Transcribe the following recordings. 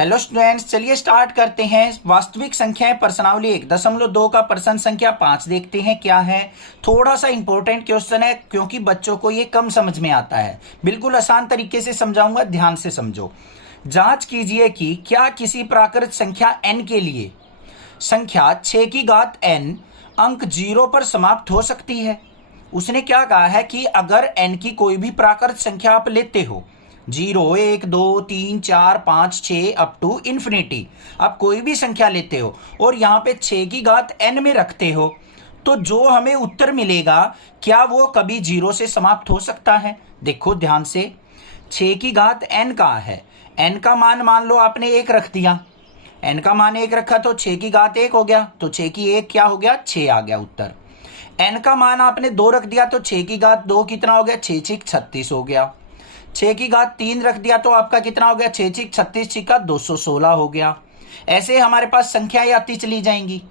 Hello students, चलिए start करते हैं। वास्तविक संख्याएं प्रश्नावली 1.2 का प्रश्न संख्या 5 देखते हैं क्या है। थोड़ा सा इंपॉर्टेंट क्वेश्चन है क्योंकि बच्चों को ये कम समझ में आता है। बिल्कुल आसान तरीके से समझाऊंगा, ध्यान से समझो। जांच कीजिए कि क्या किसी प्राकृत संख्या n के लिए संख्या 6 की घात n अंक 0 पर समाप्त हो सकती है। उसने क्या कहा है कि अगर n की कोई भी प्राकृत संख्या आप लेते हो 0, 1, 2, 3, 4, 5, 6 अप टू इन्फिनिटी, आप कोई भी संख्या लेते हो और यहाँ पे 6 की घात n में रखते हो, तो जो हमें उत्तर मिलेगा क्या वो कभी 0 से समाप्त हो सकता है। देखो ध्यान से, 6 की घात n का है, n का मान लो आपने 1 रख दिया, n का मान 1 रखा तो 6 की घात 1 हो गया, तो 6 की 1 क्या हो गया, 6 आ गया उत्तर। n का मान आपने 2 रख दिया तो 6 की घात 2 कितना हो गया, 6 6 36 हो गया। 6 की घात 3 रख दिया तो आपका कितना हो गया, 6 6 36 6 का 216 हो गया। ऐसे हमारे पास संख्याएं आती चली जाएंगी,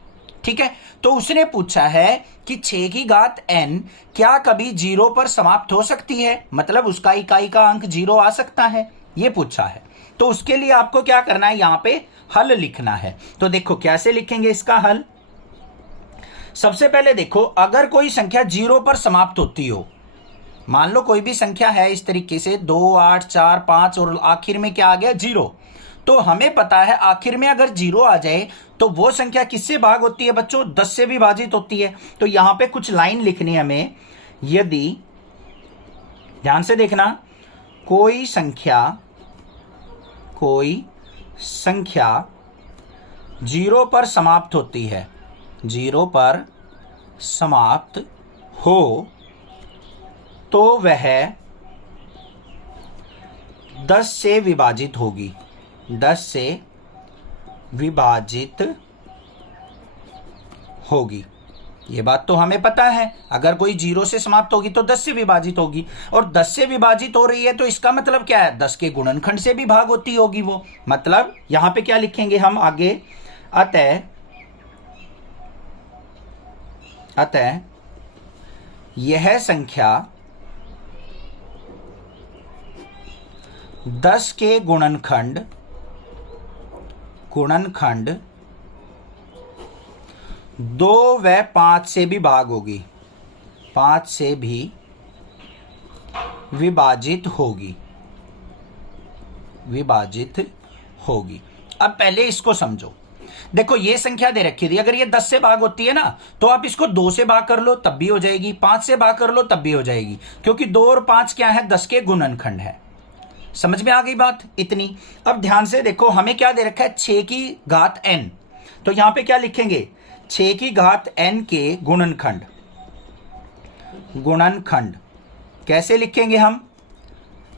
ठीक है। तो उसने पूछा है कि 6 की घात n क्या कभी 0 पर समाप्त हो सकती है, मतलब उसका इकाई का अंक 0 आ सकता है, ये पूछा है। तो उसके लिए आपको क्या करना है, यहां पे हल लिखना है। तो देखो कैसे लिखेंगे इसका हल। सबसे पहले देखो, अगर कोई संख्या 0 पर समाप्त होती हो, मान लो कोई भी संख्या है इस तरीके से 2, 8, 4, 5 और आखिर में क्या आ गया 0, तो हमें पता है आखिर में अगर 0 आ जाए तो वो संख्या किससे भाग होती है बच्चों, 10 से विभाजित होती है। तो यहां पे कुछ लाइन लिखनी है हमें। यदि, ध्यान से देखना, कोई संख्या 0 पर समाप्त होती है, 0 पर समाप्त हो तो वह 10 से विभाजित होगी, 10 से विभाजित होगी। ये बात तो हमें पता है, अगर कोई 0 से समाप्त होगी तो 10 से विभाजित होगी, और 10 से विभाजित हो रही है तो इसका मतलब क्या है, 10 के गुणनखंड से भी भाग होती होगी वो। मतलब यहां पे क्या लिखेंगे हम आगे, अतः यह संख्या 10 के गुणनखंड 2 व 5 से भी भाग होगी, 5 से भी विभाजित होगी। अब पहले इसको समझो। देखो ये संख्या दे रखी थी, अगर ये 10 से भाग होती है ना तो आप इसको 2 से भाग कर लो तब भी हो जाएगी, 5 से भाग कर लो तब भी हो जाएगी, क्योंकि 2 और 5 क्या है, 10 के गुणनखंड है। समझ में आ गई बात इतनी। अब ध्यान से देखो, हमें क्या दे रखा है, 6 की घात n, तो यहां पे क्या लिखेंगे, 6 की घात n के गुणनखंड कैसे लिखेंगे हम,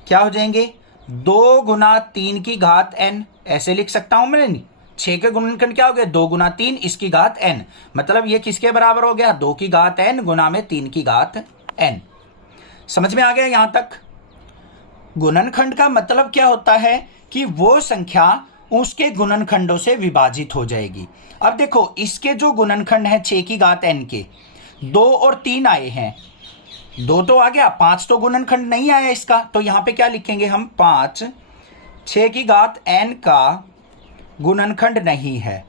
क्या हो जाएंगे, 2 गुना 3 की घात n, ऐसे लिख सकता हूं मैं। नहीं, 6 के गुणनखंड क्या हो गया, 2 गुना 3 इसकी घात n, मतलब ये किसके बराबर हो गया, 2 की घात n गुना में 3 की घात n। समझ में आ गया यहां तक। गुणनखंड का मतलब क्या होता है कि वो संख्या उसके गुणनखंडों से विभाजित हो जाएगी। अब देखो इसके जो गुणनखंड है 6 की घात n के, 2 और 3 आए हैं, 2 तो आ गया, 5 तो गुणनखंड नहीं आया इसका, तो यहां पे क्या लिखेंगे हम, 5 6 की घात n का गुणनखंड नहीं है,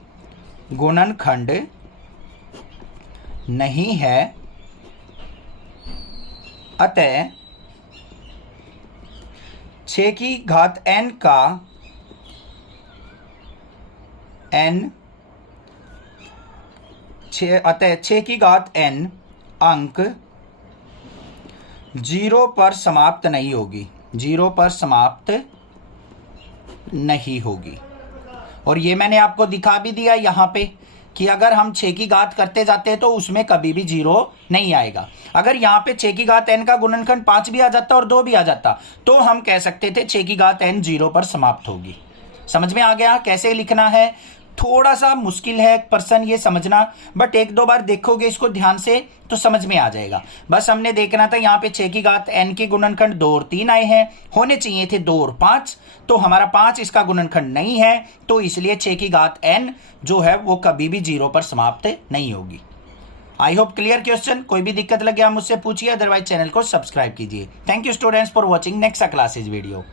अतः 6 की घात n का अतः 6 की घात n अंक 0 पर समाप्त नहीं होगी, 0 पर समाप्त नहीं होगी। और ये मैंने आपको दिखा भी दिया यहां पे कि अगर हम 6 की घात करते जाते हैं तो उसमें कभी भी 0 नहीं आएगा। अगर यहाँ पे 6 की घात n का गुणनखंड 5 भी आ जाता और 2 भी आ जाता तो हम कह सकते थे 6 की घात n 0 पर समाप्त होगी। समझ में आ गया कैसे लिखना है। थोड़ा सा मुश्किल है पर्सन ये समझना, बट 1-2 बार देखोगे इसको ध्यान से तो समझ में आ जाएगा। बस हमने देखना था, यहाँ पे 6 की घात n के गुणनखंड 2 और 3 आए हैं, होने चाहिए थे 2 और 5, तो हमारा 5 इसका गुणनखंड नहीं है, तो इसलिए 6 की घात n जो है वो कभी भी 0 पर समाप्त नहीं होगी। I hope clear question. कोई भी दिक्कत लगे आप मुझसे पूछिए, अदरवाइज चैनल को सब्सक्राइब कीजिए। Thank you students for watching next classes video.